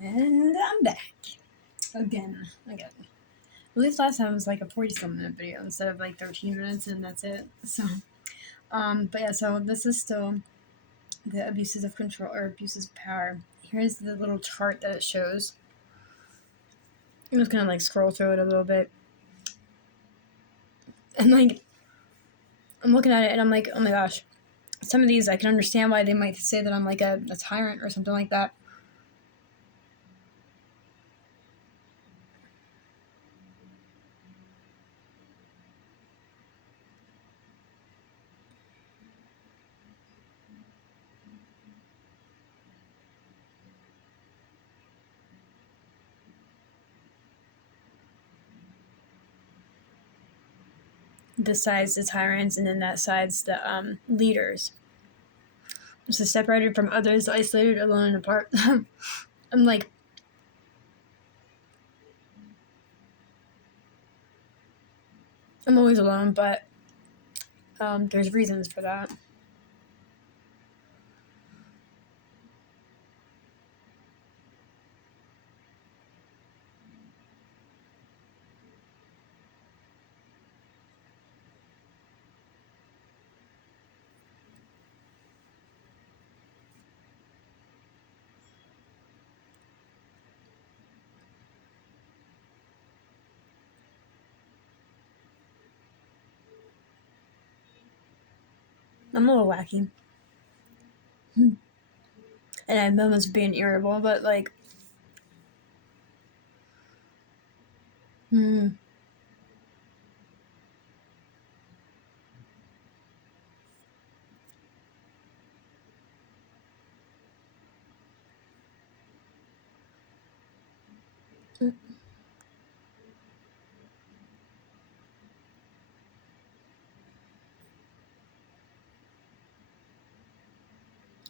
And I'm back. Again. At least last time it was like a 40-some minute video instead of like 13 minutes and that's it. So, but yeah, so this is still the abuses of control or abuses of power. Here's the little chart that it shows. I'm just gonna like scroll through it a little bit. And like, I'm looking at it and I'm like, oh my gosh. Some of these I can understand why they might say that I'm like a tyrant or something like that. This side's the tyrants, and then that side's the leaders. So separated from others, isolated, alone, and apart. I'm like, I'm always alone, but there's reasons for that. I'm a little wacky. And I have moments of being irritable, but like,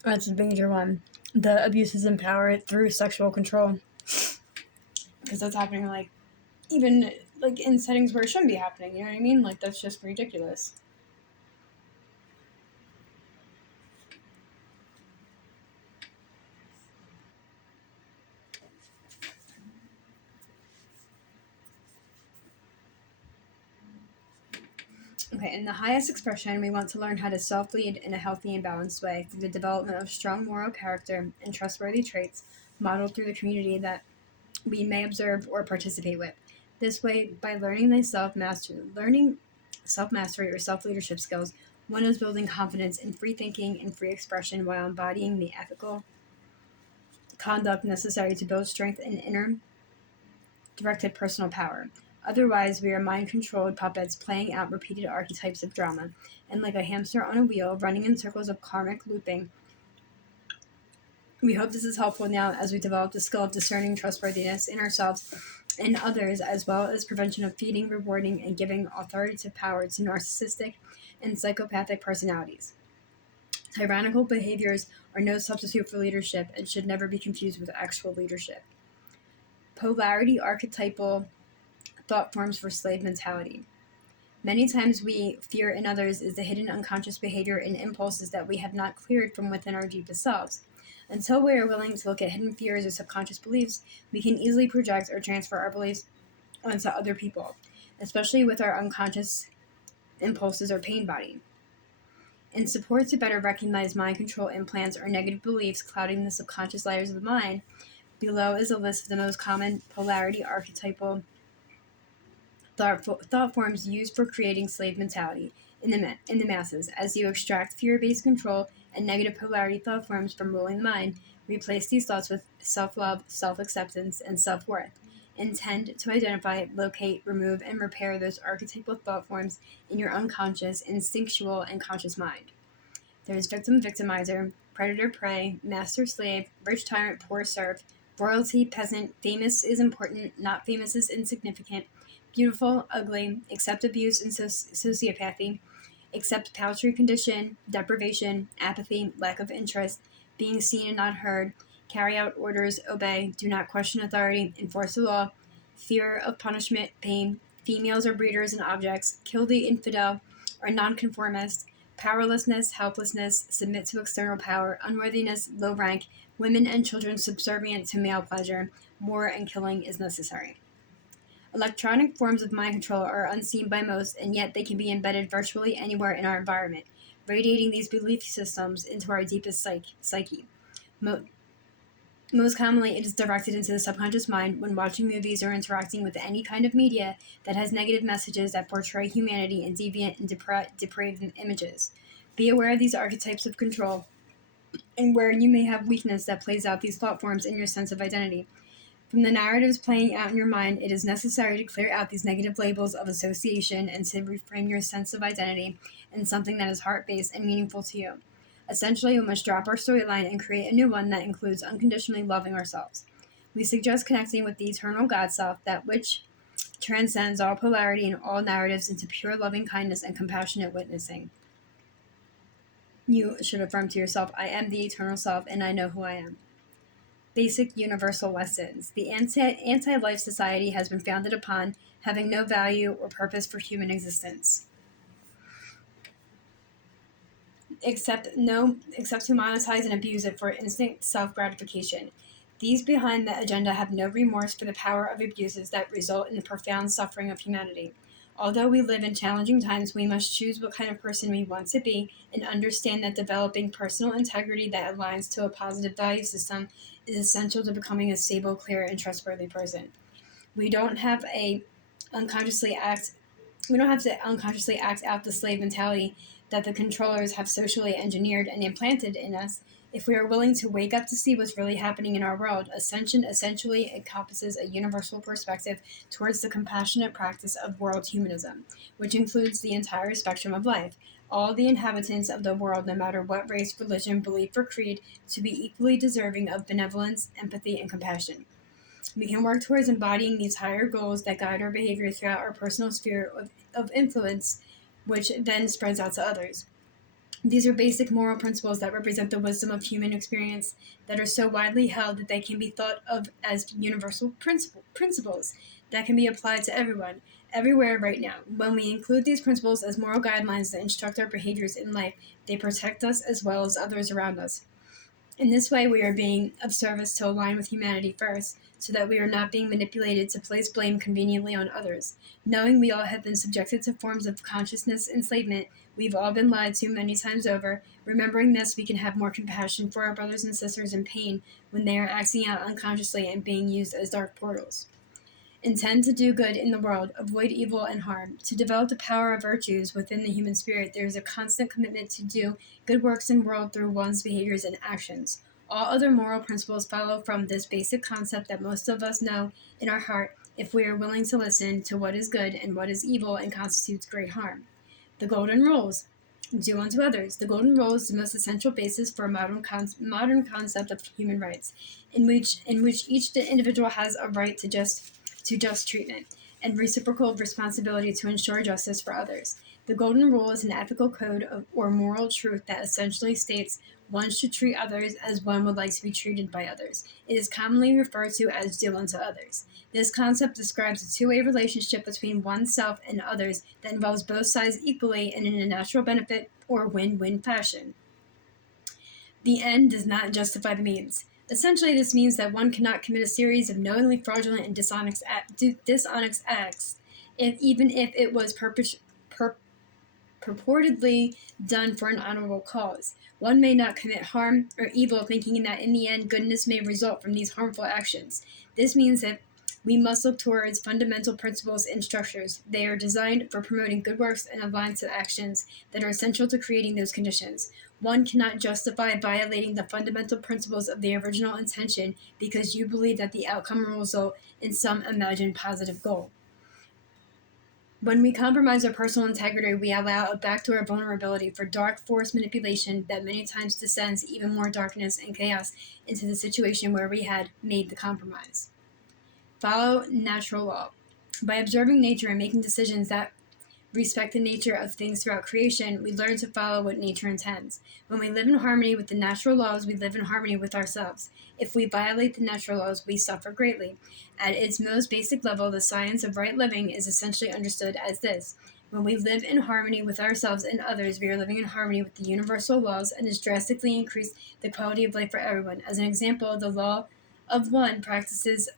that's a major one. The abuses in power through sexual control. Because that's happening, like, even, like, in settings where it shouldn't be happening, you know what I mean? Like, that's just ridiculous. Okay, in the highest expression, we want to learn how to self-lead in a healthy and balanced way through the development of strong moral character and trustworthy traits modeled through the community that we may observe or participate with. This way, by learning self-mastery or self-leadership skills, one is building confidence in free thinking and free expression while embodying the ethical conduct necessary to build strength and inner directed personal power. Otherwise, we are mind-controlled puppets playing out repeated archetypes of drama, and like a hamster on a wheel, running in circles of karmic looping. We hope this is helpful now as we develop the skill of discerning trustworthiness in ourselves and others, as well as prevention of feeding, rewarding, and giving authoritative power to narcissistic and psychopathic personalities. Tyrannical behaviors are no substitute for leadership and should never be confused with actual leadership. Polarity archetypal thought forms for slave mentality. Many times we fear in others is the hidden unconscious behavior and impulses that we have not cleared from within our deepest selves. Until we are willing to look at hidden fears or subconscious beliefs, we can easily project or transfer our beliefs onto other people, especially with our unconscious impulses or pain body. In support to better recognize mind control implants or negative beliefs clouding the subconscious layers of the mind, below is a list of the most common polarity archetypal thought forms used for creating slave mentality in the masses. As you extract fear-based control and negative polarity thought forms from ruling the mind, replace these thoughts with self-love, self-acceptance, and self-worth. Intend to identify, locate, remove, and repair those archetypal thought forms in your unconscious, instinctual, and conscious mind. There's victim, victimizer, predator, prey, master, slave, rich, tyrant, poor, serf, royalty, peasant, famous is important, not famous is insignificant, beautiful, ugly, accept abuse and sociopathy, accept paltry condition, deprivation, apathy, lack of interest, being seen and not heard, carry out orders, obey, do not question authority, enforce the law, fear of punishment, pain, females are breeders and objects, kill the infidel or nonconformist, powerlessness, helplessness, submit to external power, unworthiness, low rank, women and children subservient to male pleasure, war and killing is necessary. Electronic forms of mind control are unseen by most, and yet they can be embedded virtually anywhere in our environment, radiating these belief systems into our deepest psyche. Most commonly, it is directed into the subconscious mind when watching movies or interacting with any kind of media that has negative messages that portray humanity in deviant and depraved images. Be aware of these archetypes of control and where you may have weakness that plays out these thought forms in your sense of identity. From the narratives playing out in your mind, it is necessary to clear out these negative labels of association and to reframe your sense of identity in something that is heart-based and meaningful to you. Essentially, we must drop our storyline and create a new one that includes unconditionally loving ourselves. We suggest connecting with the eternal God self, that which transcends all polarity and all narratives into pure loving kindness and compassionate witnessing. You should affirm to yourself, I am the eternal self and I know who I am. Basic universal lessons. The anti-life society has been founded upon having no value or purpose for human existence, except to monetize and abuse it for instant self-gratification. These behind the agenda have no remorse for the power of abuses that result in the profound suffering of humanity. Although we live in challenging times, we must choose what kind of person we want to be and understand that developing personal integrity that aligns to a positive value system is essential to becoming a stable, clear, and trustworthy person. We don't have to unconsciously act out the slave mentality that the controllers have socially engineered and implanted in us. If we are willing to wake up to see what's really happening in our world, ascension essentially encompasses a universal perspective towards the compassionate practice of world humanism, which includes the entire spectrum of life, all the inhabitants of the world, no matter what race, religion, belief, or creed, to be equally deserving of benevolence, empathy, and compassion. We can work towards embodying these higher goals that guide our behavior throughout our personal sphere of influence, which then spreads out to others. These are basic moral principles that represent the wisdom of human experience that are so widely held that they can be thought of as universal principles that can be applied to everyone, everywhere right now. When we include these principles as moral guidelines that instruct our behaviors in life, they protect us as well as others around us. In this way, we are being of service to align with humanity first, so that we are not being manipulated to place blame conveniently on others. Knowing we all have been subjected to forms of consciousness enslavement, we've all been lied to many times over. Remembering this, we can have more compassion for our brothers and sisters in pain when they are acting out unconsciously and being used as dark portals. Intend to do good in the world, avoid evil and harm. To develop the power of virtues within the human spirit, there is a constant commitment to do good works in the world through one's behaviors and actions. All other moral principles follow from this basic concept that most of us know in our heart if we are willing to listen to what is good and what is evil and constitutes great harm. The Golden Rules. Do unto others. The Golden Rule is the most essential basis for a modern concept of human rights, in which each individual has a right to just treatment and reciprocal responsibility to ensure justice for others. The Golden Rule is an ethical code or moral truth that essentially states one should treat others as one would like to be treated by others. It is commonly referred to as do unto others. This concept describes a two-way relationship between oneself and others that involves both sides equally and in a natural benefit or win-win fashion. The end does not justify the means. Essentially, this means that one cannot commit a series of knowingly fraudulent and dishonest acts, even if it was purportedly done for an honorable cause. One may not commit harm or evil thinking that in the end goodness may result from these harmful actions. This means that we must look towards fundamental principles and structures. They are designed for promoting good works and aligned to actions that are essential to creating those conditions. One cannot justify violating the fundamental principles of the original intention because you believe that the outcome will result in some imagined positive goal. When we compromise our personal integrity, we allow a backdoor vulnerability for dark force manipulation that many times descends even more darkness and chaos into the situation where we had made the compromise. Follow natural law. By observing nature and making decisions that respect the nature of things throughout creation, we learn to follow what nature intends. When we live in harmony with the natural laws, we live in harmony with ourselves. If we violate the natural laws, we suffer greatly. At its most basic level, the science of right living is essentially understood as this. When we live in harmony with ourselves and others, we are living in harmony with the universal laws and has drastically increased the quality of life for everyone. As an example, the law of one practices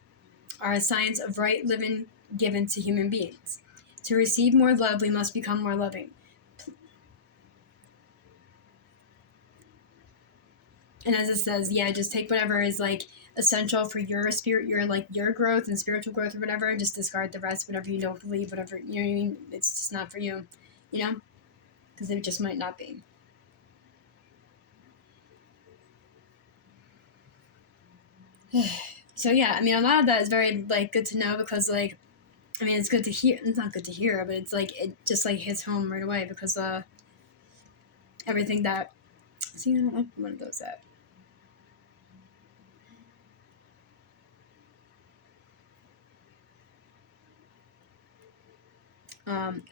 are a science of right living given to human beings. To receive more love, we must become more loving. And as it says, yeah, just take whatever is like essential for your spirit, your growth and spiritual growth or whatever, and just discard the rest, whatever you don't believe, whatever, you know what I mean? It's just not for you, you know? Because it just might not be. So yeah, I mean, a lot of that is very like good to know because like, I mean, it's good to hear. It's not good to hear, but it's like it just like hits home right away because everything that. See, I don't like one of those that.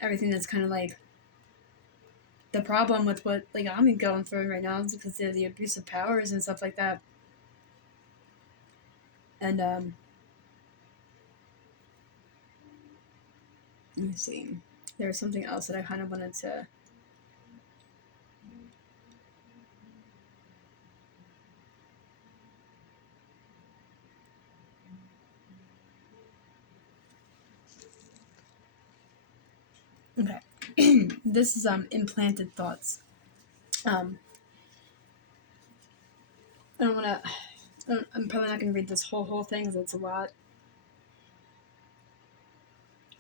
Everything that's kind of like the problem with what like I'm going through right now is because of the abuse of powers and stuff like that. And let me see. There was something else that I kind of wanted to. Okay, this is implanted thoughts. Um, I don't want to. I'm probably not going to read this whole thing because it's a lot.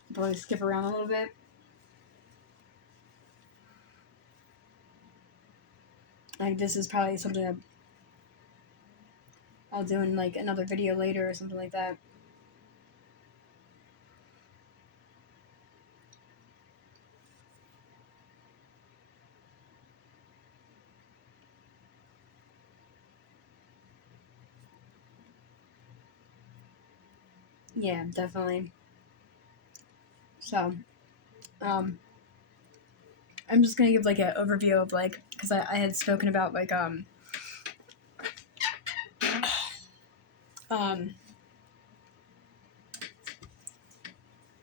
I'll probably skip around a little bit. Like this is probably something that I'll do in like another video later or something like that. Yeah, definitely. So, um, I'm just gonna give like an overview of like because I had spoken about like um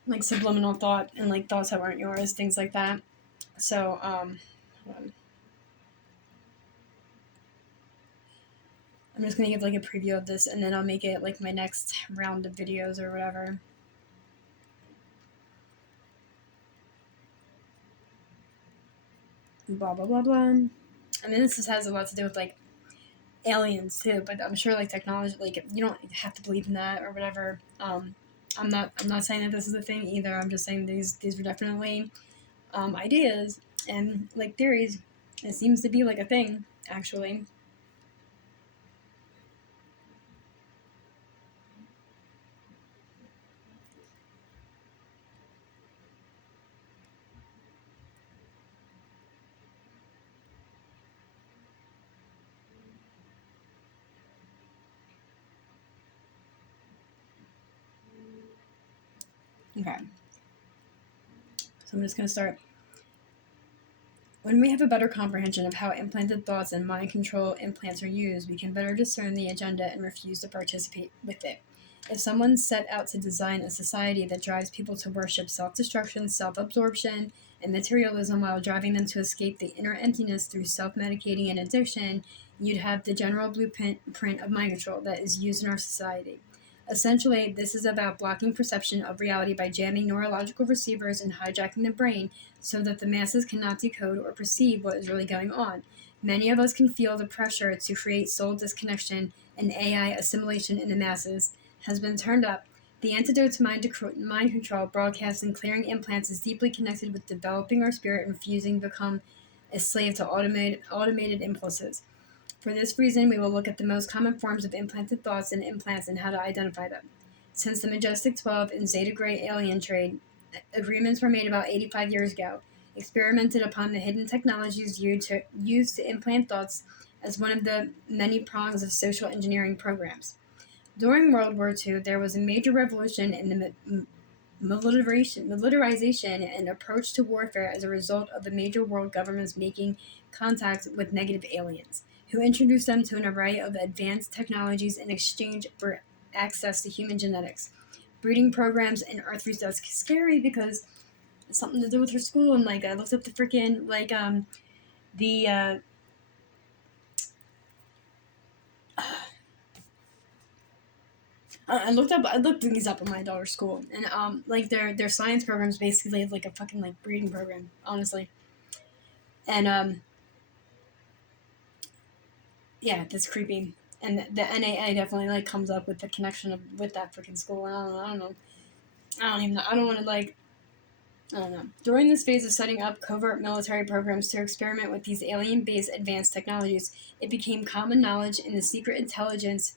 like subliminal thought and like thoughts that weren't yours, things like that. So hold on. I'm just gonna give like a preview of this and then I'll make it like my next round of videos or whatever. Blah blah blah blah. I mean, this just has a lot to do with like aliens too, but I'm sure like technology, like you don't have to believe in that or whatever. I'm not saying that this is a thing either. I'm just saying these were definitely ideas and like theories. It seems to be like a thing actually. Okay, so I'm just gonna start. When we have a better comprehension of how implanted thoughts and mind control implants are used, we can better discern the agenda and refuse to participate with it. If someone set out to design a society that drives people to worship self destruction, self absorption, and materialism while driving them to escape the inner emptiness through self medicating and addiction, you'd have the general blueprint of mind control that is used in our society. Essentially, this is about blocking perception of reality by jamming neurological receivers and hijacking the brain so that the masses cannot decode or perceive what is really going on. Many of us can feel the pressure to create soul disconnection and AI assimilation in the masses has been turned up. The antidote to mind control, broadcast, and clearing implants is deeply connected with developing our spirit and refusing to become a slave to automated impulses. For this reason, we will look at the most common forms of implanted thoughts and implants and how to identify them. Since the Majestic 12 and Zeta Gray alien trade agreements were made about 85 years ago, experimented upon the hidden technologies used to implant thoughts as one of the many prongs of social engineering programs. During World War II, there was a major revolution in the militarization and approach to warfare as a result of the major world governments making contact with negative aliens, who introduced them to an array of advanced technologies in exchange for access to human genetics, breeding programs, and Earth research. Scary because something to do with her school, and like I looked up the freaking the I looked things up in my daughter's school, and like their science program is basically like a fucking like breeding program, honestly. And yeah, that's creepy. And the NAA definitely like comes up with the connection with that freaking school. And I don't know. I don't even know. I don't want to like. I don't know. During this phase of setting up covert military programs to experiment with these alien-based advanced technologies, it became common knowledge in the secret intelligence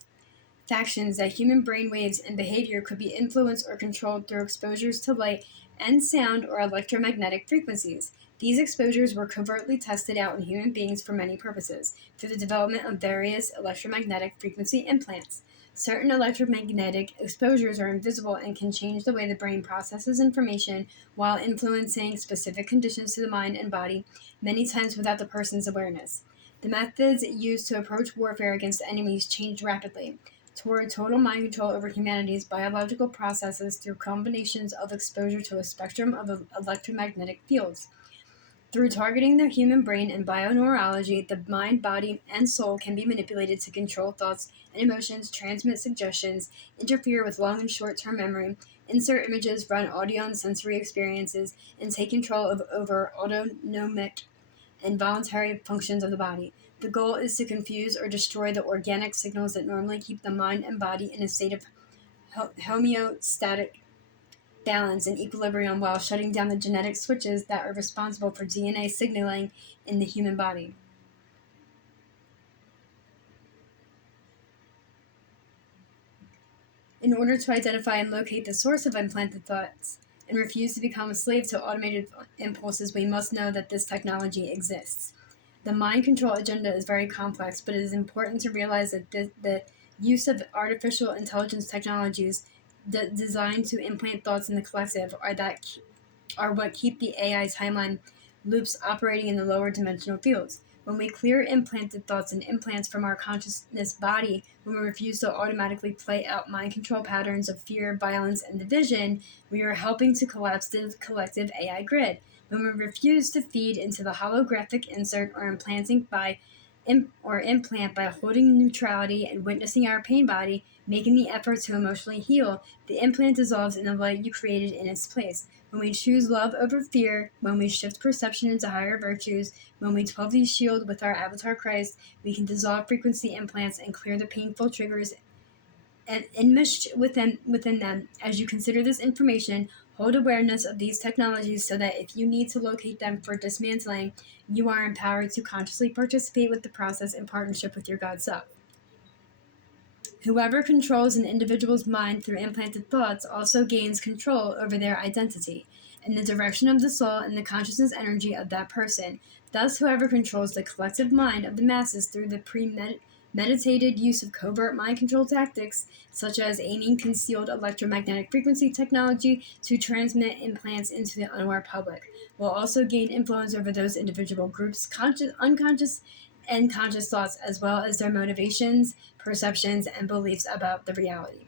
factions that human brain waves and behavior could be influenced or controlled through exposures to light and sound or electromagnetic frequencies. These exposures were covertly tested out in human beings for many purposes, through the development of various electromagnetic frequency implants. Certain electromagnetic exposures are invisible and can change the way the brain processes information while influencing specific conditions to the mind and body, many times without the person's awareness. The methods used to approach warfare against enemies changed rapidly toward total mind control over humanity's biological processes through combinations of exposure to a spectrum of electromagnetic fields. Through targeting the human brain and bioneurology, the mind, body, and soul can be manipulated to control thoughts and emotions, transmit suggestions, interfere with long and short term memory, insert images, run audio and sensory experiences, and take control over autonomic and voluntary functions of the body. The goal is to confuse or destroy the organic signals that normally keep the mind and body in a state of homeostatic balance and equilibrium while shutting down the genetic switches that are responsible for DNA signaling in the human body. In order to identify and locate the source of implanted thoughts and refuse to become a slave to automated impulses, we must know that this technology exists. The mind control agenda is very complex, but it is important to realize that the use of artificial intelligence technologies designed to implant thoughts in the collective are what keep the AI timeline loops operating in the lower dimensional fields. When we clear implanted thoughts and implants from our consciousness body, when we refuse to automatically play out mind control patterns of fear, violence, and division, we are helping to collapse the collective AI grid. When we refuse to feed into the holographic insert or implant by holding neutrality and witnessing our pain body, making the effort to emotionally heal, the implant dissolves in the light you created in its place. When we choose love over fear, when we shift perception into higher virtues, when we 12D shield with our avatar Christ, we can dissolve frequency implants and clear the painful triggers and enmeshed within them. As you consider this information, hold awareness of these technologies so that if you need to locate them for dismantling, you are empowered to consciously participate with the process in partnership with your God self. Whoever controls an individual's mind through implanted thoughts also gains control over their identity and the direction of the soul and the consciousness energy of that person. Thus, whoever controls the collective mind of the masses through the premeditated use of covert mind control tactics, such as aiming concealed electromagnetic frequency technology to transmit implants into the unaware public, will also gain influence over those individual groups' unconscious and conscious thoughts, as well as their motivations, perceptions, and beliefs about the reality.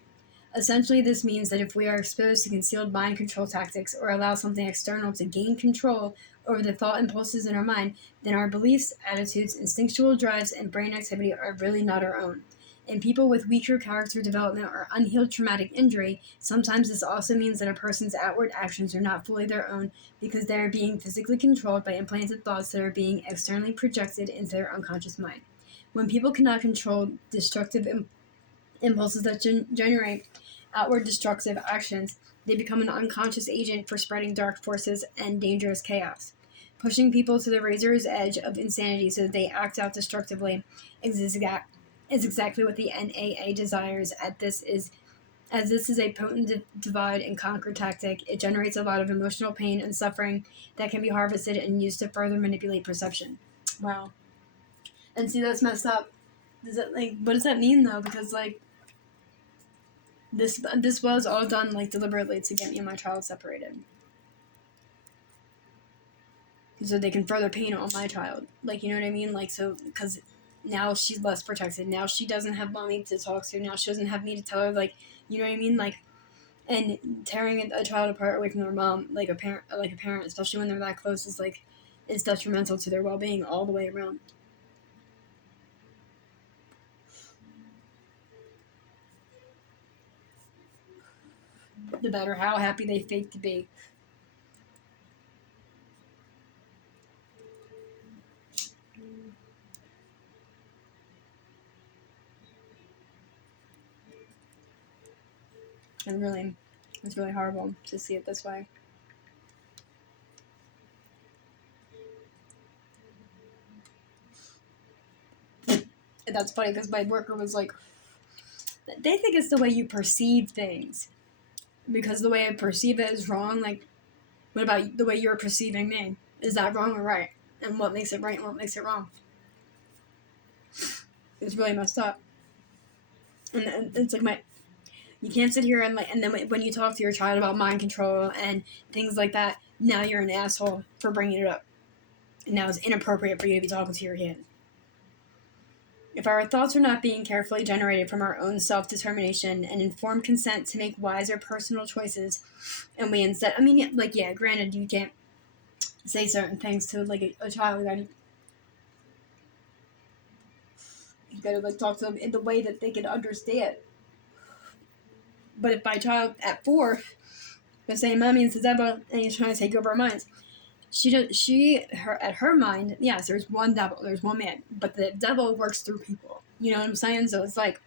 Essentially, this means that if we are exposed to concealed mind control tactics or allow something external to gain control over the thought impulses in our mind, then our beliefs, attitudes, instinctual drives, and brain activity are really not our own. In people with weaker character development or unhealed traumatic injury, sometimes this also means that a person's outward actions are not fully their own because they are being physically controlled by implanted thoughts that are being externally projected into their unconscious mind. When people cannot control destructive impulses that generate outward destructive actions, they become an unconscious agent for spreading dark forces and dangerous chaos. Pushing people to the razor's edge of insanity so that they act out destructively is exactly what the NAA desires. As this is a potent divide and conquer tactic, it generates a lot of emotional pain and suffering that can be harvested and used to further manipulate perception. Wow. And see, that's messed up. What does that mean though? Because this was all done deliberately to get me and my child separated, so they can further pain on my child. You know what I mean? So because now she's less protected. Now she doesn't have mommy to talk to. Now she doesn't have me to tell her. You know what I mean? And tearing a child apart away from their mom, like a parent, especially when they're that close, is detrimental to their well-being all the way around. No matter how happy they fake to be. And really, it's really horrible to see it this way. And that's funny because my worker was like, they think it's the way you perceive things. Because the way I perceive it is wrong. Like, what about the way you're perceiving me? Is that wrong or right? And what makes it right and what makes it wrong? It's really messed up. And it's like you can't sit here and then when you talk to your child about mind control and things like that, now you're an asshole for bringing it up. And now it's inappropriate for you to be talking to your kid. If our thoughts are not being carefully generated from our own self-determination and informed consent to make wiser personal choices, and we instead, granted, you can't say certain things to a child. You gotta talk to them in the way that they can understand. But if my child at 4 was saying "mommy" and "devil" and he's trying to take over our minds, at her mind, yes, there's one devil, there's one man, but the devil works through people. You know what I'm saying? So it's like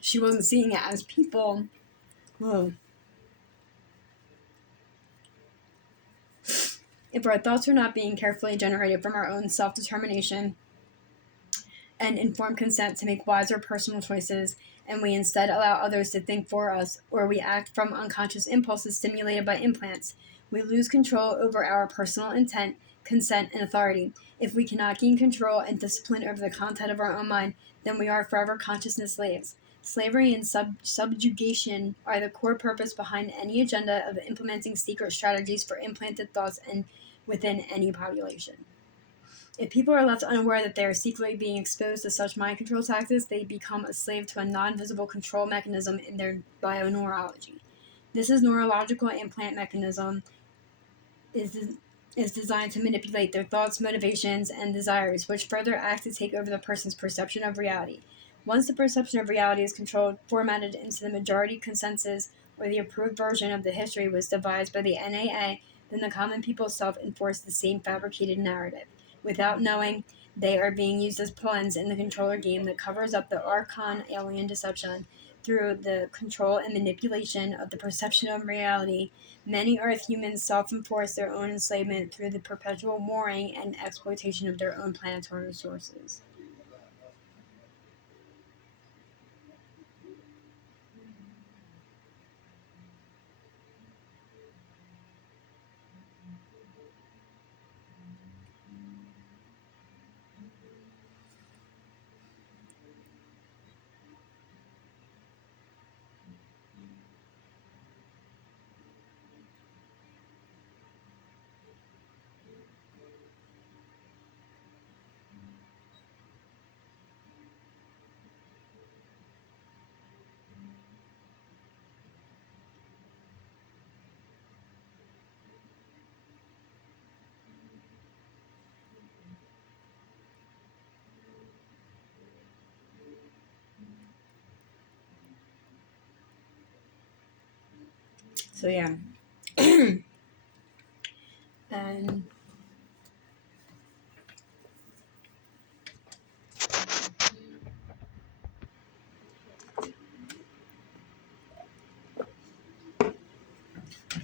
she wasn't seeing it as people. Whoa. If our thoughts are not being carefully generated from our own self-determination and informed consent to make wiser personal choices, and we instead allow others to think for us, or we act from unconscious impulses stimulated by implants, we lose control over our personal intent, consent, and authority. If we cannot gain control and discipline over the content of our own mind, then we are forever consciousness slaves. Slavery and subjugation are the core purpose behind any agenda of implementing secret strategies for implanted thoughts and within any population. If people are left unaware that they are secretly being exposed to such mind control tactics, they become a slave to a non-visible control mechanism in their bioneurology. This is neurological implant mechanism is designed to manipulate their thoughts, motivations, and desires, which further act to take over the person's perception of reality. Once the perception of reality is controlled, formatted into the majority consensus, or the approved version of the history was devised by the NAA, then the common people self-enforce the same fabricated narrative. Without knowing, they are being used as pawns in the controller game that covers up the Archon alien deception through the control and manipulation of the perception of reality. Many Earth humans self-enforce their own enslavement through the perpetual warring and exploitation of their own planetary resources. So yeah, and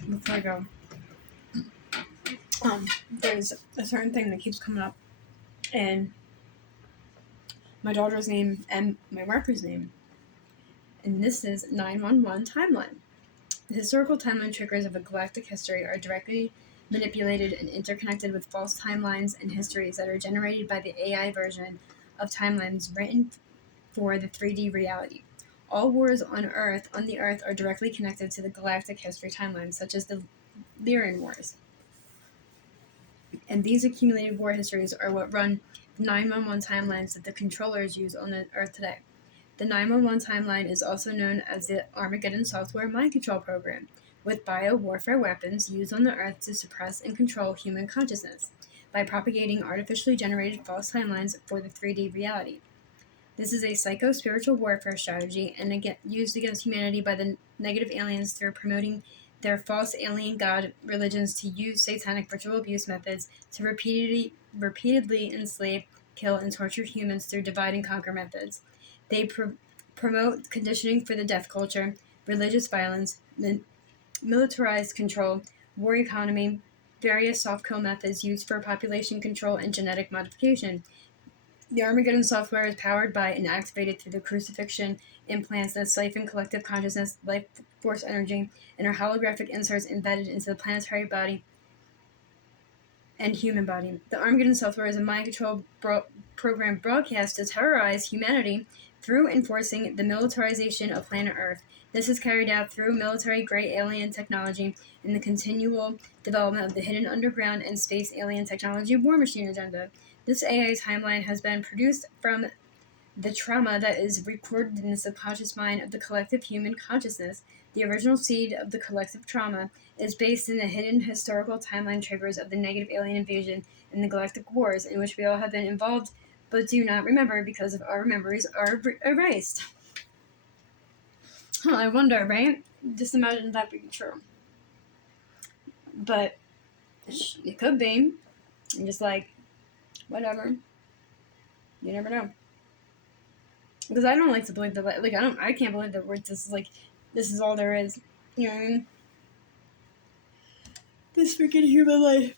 before I go, there's a certain thing that keeps coming up, and my daughter's name and my worker's name, and this is 911 timeline. The historical timeline triggers of a galactic history are directly manipulated and interconnected with false timelines and histories that are generated by the AI version of timelines written for the 3D reality. All wars on the Earth, are directly connected to the galactic history timelines, such as the Lyran Wars. And these accumulated war histories are what run the 911 timelines that the controllers use on the Earth today. The 911 timeline is also known as the Armageddon software mind control program, with bio-warfare weapons used on the Earth to suppress and control human consciousness by propagating artificially generated false timelines for the 3D reality. This is a psycho-spiritual warfare strategy and used against humanity by the negative aliens through promoting their false alien god religions to use satanic ritual abuse methods to repeatedly enslave, kill, and torture humans through divide and conquer methods. They promote conditioning for the death culture, religious violence, militarized control, war economy, various soft kill methods used for population control and genetic modification. The Armageddon software is powered by and activated through the crucifixion implants that siphon collective consciousness, life force energy, and are holographic inserts embedded into the planetary body and human body. The Armageddon software is a mind control program broadcast to terrorize humanity through enforcing the militarization of planet Earth. This is carried out through military-grade alien technology and the continual development of the hidden underground and space alien technology war machine agenda. This AI timeline has been produced from the trauma that is recorded in the subconscious mind of the collective human consciousness. The original seed of the collective trauma is based in the hidden historical timeline triggers of the negative alien invasion and the galactic wars, in which we all have been involved but do not remember because of our memories are erased. I wonder, right? Just imagine that being true. But it could be. I'm just like, whatever. You never know. Because I don't like to believe that, I can't believe that this is all there is. You know what I mean? This freaking human life.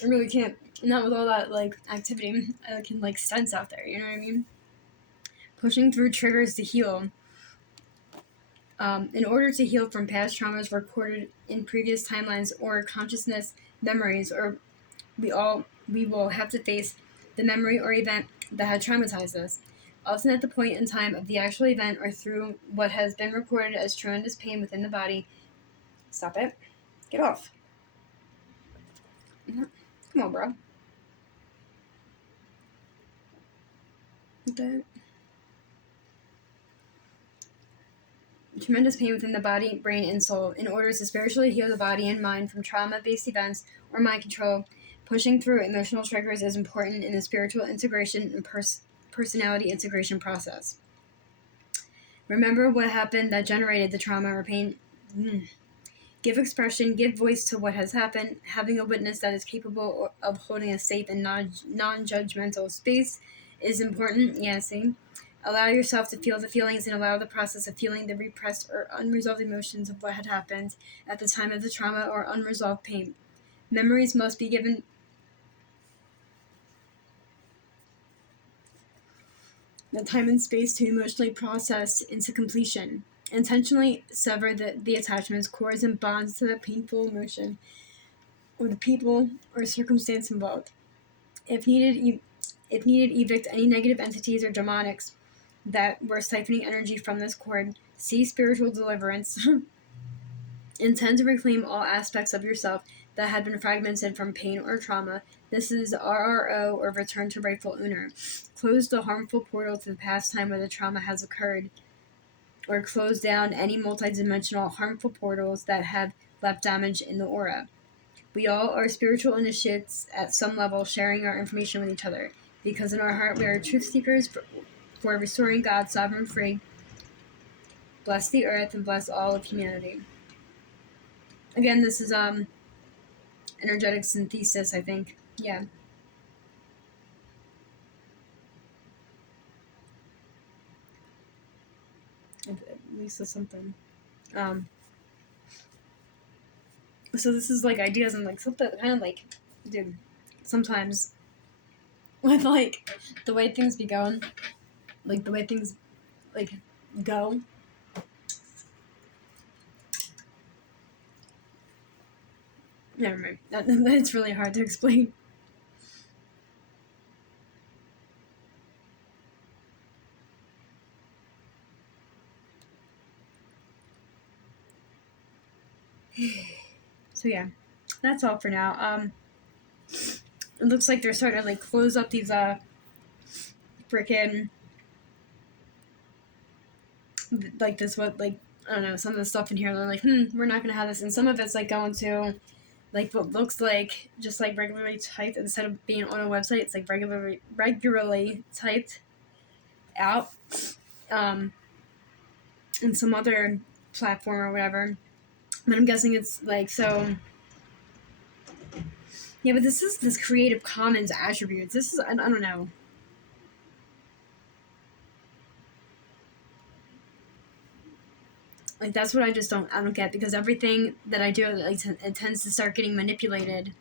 I really can't. Not with all that, activity I can, sense out there, you know what I mean? Pushing through triggers to heal. In order to heal from past traumas recorded in previous timelines or consciousness memories, or we will have to face the memory or event that had traumatized us, often at the point in time of the actual event or through what has been recorded as tremendous pain within the body. Stop it. Get off. Come on, bro. Okay. Tremendous pain within the body, brain, and soul. In order to spiritually heal the body and mind from trauma-based events or mind control, pushing through emotional triggers is important in the spiritual integration and personality integration process. Remember what happened that generated the trauma or pain. Give expression, give voice to what has happened. Having a witness that is capable of holding a safe and non-judgmental space is important. Yeah, see? Allow yourself to feel the feelings and allow the process of feeling the repressed or unresolved emotions of what had happened at the time of the trauma or unresolved pain. Memories must be given the time and space to emotionally process into completion. Intentionally sever the attachments, cords, and bonds to the painful emotion or the people or circumstance involved. If needed, evict any negative entities or demonics that were siphoning energy from this cord. See spiritual deliverance. Intend to reclaim all aspects of yourself that had been fragmented from pain or trauma. This is RRO, or return to rightful owner. Close the harmful portal to the past time where the trauma has occurred, or close down any multidimensional harmful portals that have left damage in the aura. We all are spiritual initiates at some level, sharing our information with each other, because in our heart we are truth seekers for restoring God's sovereign free. Bless the earth and bless all of humanity. Again, this is energetic synthesis, I think. Yeah. At least it's something. So this is ideas and something kind of dude, sometimes with the way things be going, the way things go. Never mind. That's really hard to explain. So yeah, that's all for now. It looks like they're starting to close up these freaking like this, what, like, I don't know, some of the stuff in here, they're like, we're not gonna have this, and some of it's like going to like what looks like just like regularly typed instead of being on a website. It's like regularly typed out, in some other platform or whatever. But I'm guessing it's like so. Yeah, but this is this Creative Commons attributes. This is I don't know. Like that's what I don't get, because everything that I do, like, it tends to start getting manipulated.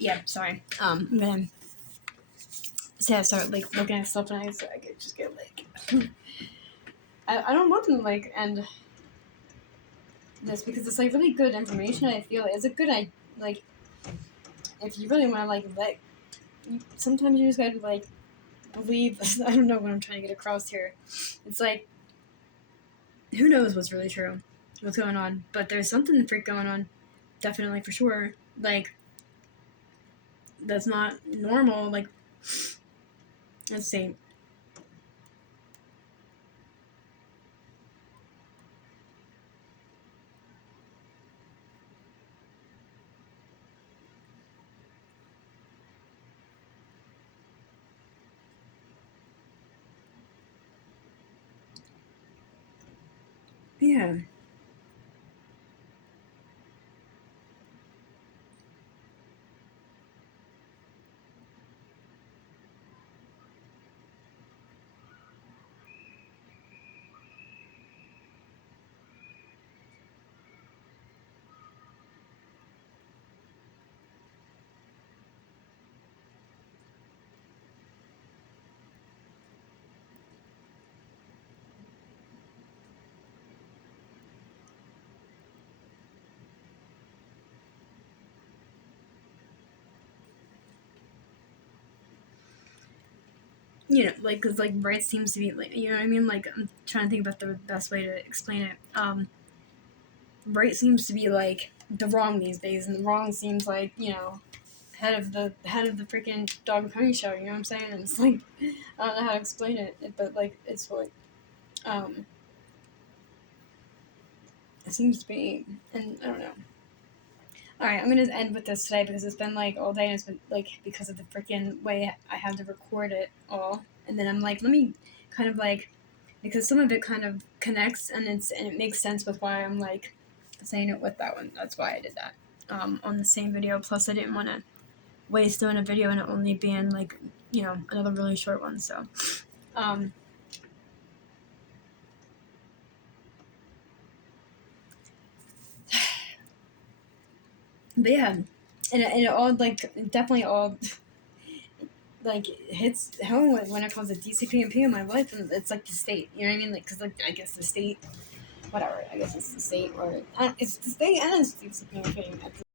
Yeah, sorry. I'm gonna say I start like looking at stuff and I just get like I don't want them to like end this, because it's like really good information. I feel it's a good like if you really want to like sometimes you just gotta like believe. I don't know what I'm trying to get across here. It's like who knows what's really true, what's going on, but there's something freak going on, definitely for sure. Like that's not normal. Like let's see. Yeah. You know, like, because like right seems to be like, you know what I mean, like I'm trying to think about the best way to explain it. Right seems to be like the wrong these days, and the wrong seems like, you know, head of the freaking dog and pony show, you know what I'm saying? And it's like I don't know how to explain it, but like it's what um it seems to be. And I don't know. All right, I'm gonna end with this today because it's been like all day, and it's been like because of the freaking way I have to record it all. And then I'm like, let me kind of like, because some of it kind of connects, and it makes sense with why I'm like saying it with that one. That's why I did that on the same video. Plus, I didn't want to waste doing a video and it only being like, you know, another really short one. So, um, but yeah, and it all like definitely all like hits home when it comes to DCP in my life, and it's like the state. You know what I mean? Like, cause like I guess the state, whatever. I guess it's the state, or it's the state and it's DCP at the